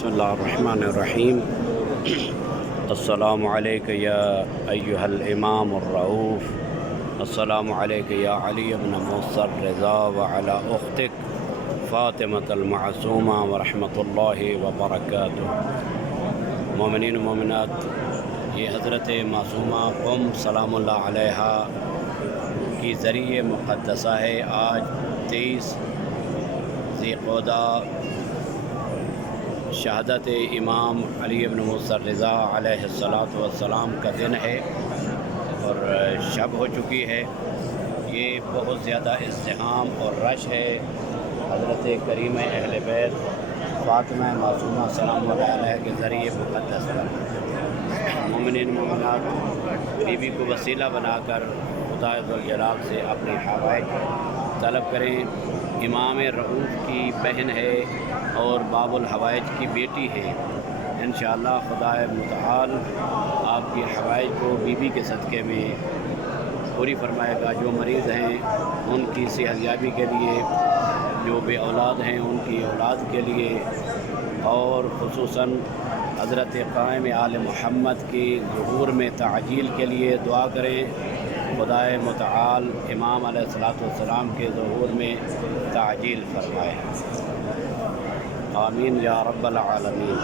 بسم اللہ الرحمن الرحیم۔ السلام علیک یا ایہا الامام الرؤوف، السلام علیک یا علی بن موسیٰ الرضا وعلی اختک فاطمۃ المعصومہ ورحمۃ اللہ وبرکاتہ۔ مومنین و مومنات، یہ حضرت معصومہ سلام اللہ علیہا کی ذریعہ مقدسہ ہے۔ آج 23 ذی القعدہ شہادت امام علی بن موسیٰ الرضا علیہ السلام کا دن ہے اور شب ہو چکی ہے۔ یہ بہت زیادہ ازدحام اور رش ہے حضرت کریم اہل بیت فاطمہ معصومہ سلام اللہ علیہ کے ذریعے مقدس پر مومنین مومنات بی بی کو وسیلہ بنا کر خدا ذوالجلال سے اپنی حوائج طلب کریں۔ امام رؤوف کی بہن ہے اور باب الحوائج کی بیٹی ہے۔ انشاءاللہ خدا متعال آپ کی حوائج کو بی بی کے صدقے میں پوری فرمائے گا۔ جو مریض ہیں ان کی صحت یابی کے لیے، جو بے اولاد ہیں ان کی اولاد کے لیے، اور خصوصاً حضرت قائم آل محمد کی ظہور میں تعجیل کے لیے دعا کریں۔ خدا متعال امام علیہ السلام کے ظہور میں تعجیل فرمائے۔ آمین یا رب العالمین۔